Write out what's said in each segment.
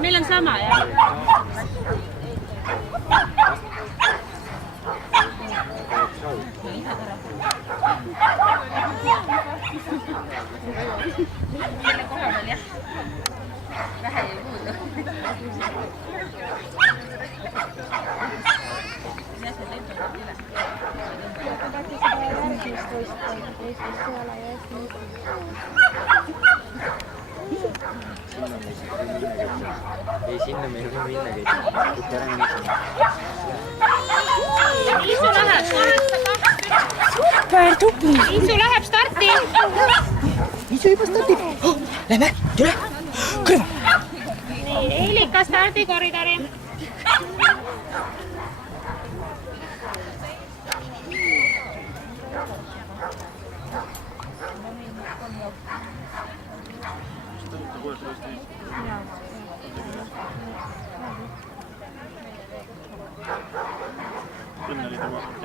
Meil on sama, jah? Selle koha peal, jah. Vähe ei puudu. Ei, sinna meil ka minna kõik. Isu läheb. Super tubli. Isu läheb starti. Isu juba stardib. Lähme, tule. Kõrva. Eelika stardikoridori.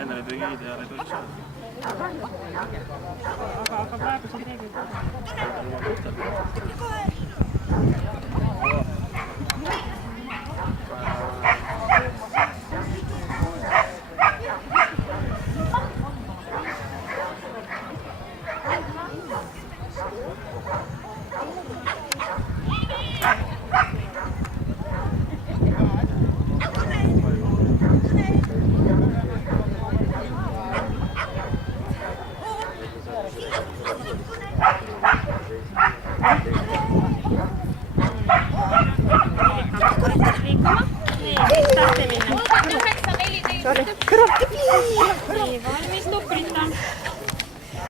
Enne tegi ideaali toitsa. Aga praegu see tegi.